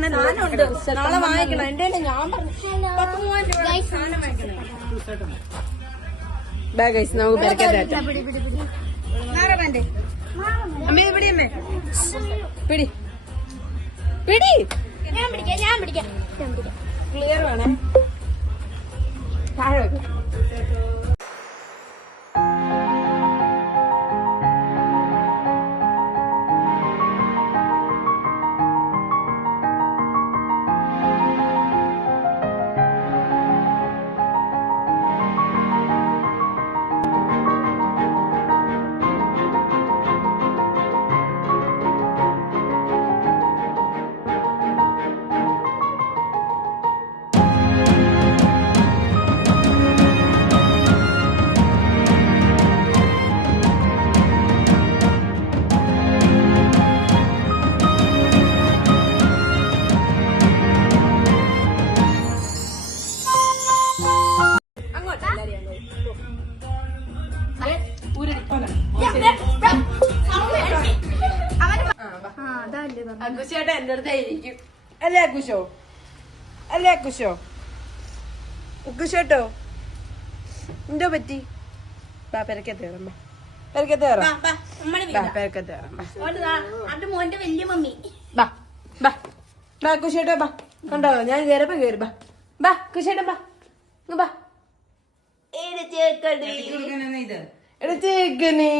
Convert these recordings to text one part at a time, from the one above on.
നാളെ വാങ്ങിക്കണം. എന്റെ ഞാൻ പറഞ്ഞു 10 നമുക്ക് പെരക്കത്തെ അമ്മേ പിടി അമ്മേ പിടി പിടി. ഞാൻ പിടിക്കാം. ക്ലിയർ വേണേ. താഴെ അക്കുശേട്ടാ എന്റെ അടുത്തായിരിക്കും. അല്ലേ അക്കുശോ? അല്ലേ അക്കുശോ? അക്കുശേട്ടോ എന്തോ പറ്റി? പെരക്കത്ത് കയറാം. പെരക്കത്ത് കയറാം. പെരക്കത്ത് കയറാം. കുശേട്ടോ ബാ. കണ്ടോ ഞാൻ കയറപ്പം കയറി. ബാ കുശേട്ടൻ ബാ. ബാ എടുത്തേക്കണേ.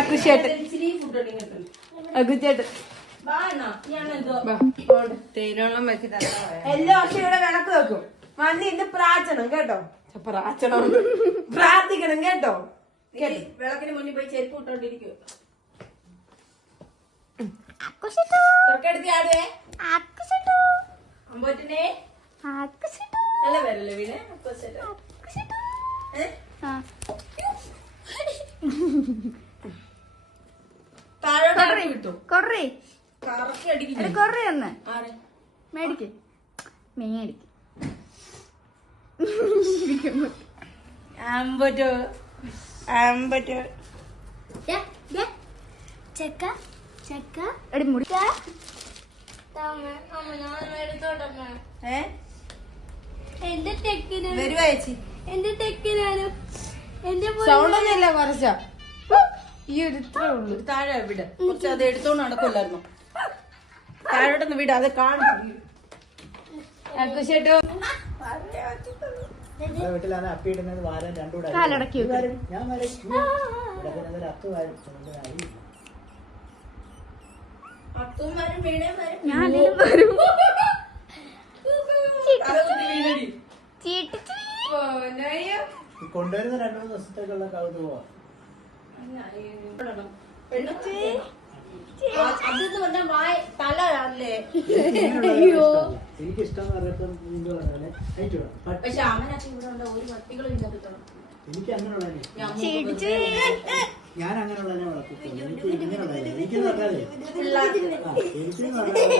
അക്കുശേട്ടൻ അക്കുശേട്ടൻ എല്ലാ വർഷം ഇവിടെ വിളക്ക് വെക്കും. വന്ന് ഇന്ന് പ്രാർത്ഥനം കേട്ടോ. പ്രാർത്ഥനം പ്രാർത്ഥിക്കണം കേട്ടോ. വിളക്കിന് മുന്നിൽ പോയി ചെരുപ്പ് ഇട്ടോണ്ടിരിക്കും. ആടുവേ അമ്പോറ്റിനെ നല്ല പേരല്ലേ വീണേ. താഴോട്ട് കിട്ടും. മേടിക്ക് മേടിക്ക് അമ്പറ്റോ അമ്പറ്റോ ചെക്ക ചെക്ക എടി മുടിക്ക വരുവാ ചേച്ചി. എന്റെ ടെക്കിനാണ് സൗണ്ടൊന്നുമില്ല. കുറച്ചാ ഈ ഒരു ഇത്രേ ഉള്ളു. താഴെ വിട്. കുറച്ച് അത് എടുത്തോണ്ട് നടക്കില്ലായിരുന്നു. താഴോട്ടൊന്ന് വിട്. അത് കാണിച്ചു കാലടക്കി കൊണ്ടുവരുന്ന 2-3 ദിവസത്തേക്കുള്ള കൗതുകമാണ്. എനിക്കിഷ്ടം പറഞ്ഞപ്പം പക്ഷെ അമ്മനൊക്കെ ഇവിടെ ഉണ്ട്. ഒരു വട്ടികളും ഇല്ലാത്തണം. എനിക്ക് അങ്ങനെയുള്ള ഞാൻ അങ്ങനെയുള്ളതിനെ വളർത്തിട്ടുള്ളൂ. എനിക്ക് ഇങ്ങനെയുള്ള എനിക്കെന്ന് പറഞ്ഞാലേ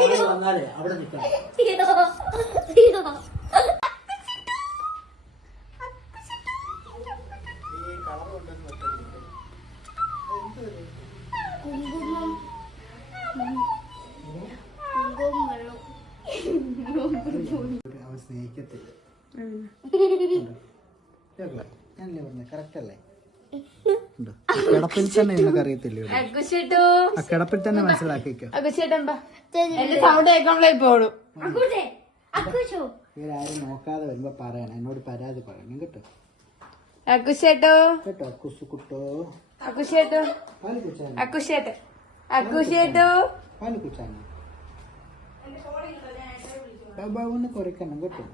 എനിക്ക് വന്നാലേ അവിടെ നിൽക്കണം. അവൻ സ്നേഹിക്കത്തില്ല. ഞാനല്ലേ പറഞ്ഞ കറക്റ്റ് അല്ലേ? കിടപ്പിൽ തന്നെ നിനക്ക് അറിയത്തില്ലേ? ആ കിടപ്പിൽ തന്നെ മനസ്സിലാക്കിക്കോ. ഇവരാരും നോക്കാതെ വരുമ്പോ പറയണം. എന്നോട് പരാതി പറയണം കേട്ടോ. അക്കുശേട്ടോ കേട്ടോ അക്കുസു കുട്ടോ അക്കുശേട്ടോ പാല് കുച്ചാനോ അക്കുശേട്ടോ അക്കുശേട്ടോ പാല് കുച്ചാനോ ബാബാവിനെ കുറയ്ക്കണം കേട്ടോ.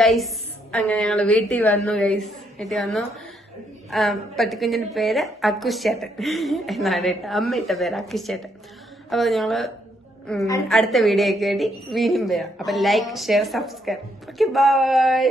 ഗൈസ് അങ്ങനെ ഞങ്ങള് വീട്ടിൽ വന്നു ഗൈസ്. വീട്ടിൽ വന്നു. പട്ടിക്കുഞ്ഞിന്റെ പേര് അക്കുശേട്ടൻ എന്നാണ് കേട്ടോ. അമ്മ ഇട്ട പേര് അക്കുശേട്ടൻ. അപ്പൊ ഞങ്ങള് അടുത്ത വീഡിയോയ്ക്ക് വേണ്ടി വീണ്ടും വരാം. അപ്പൊ like, share, subscribe. Okay, by.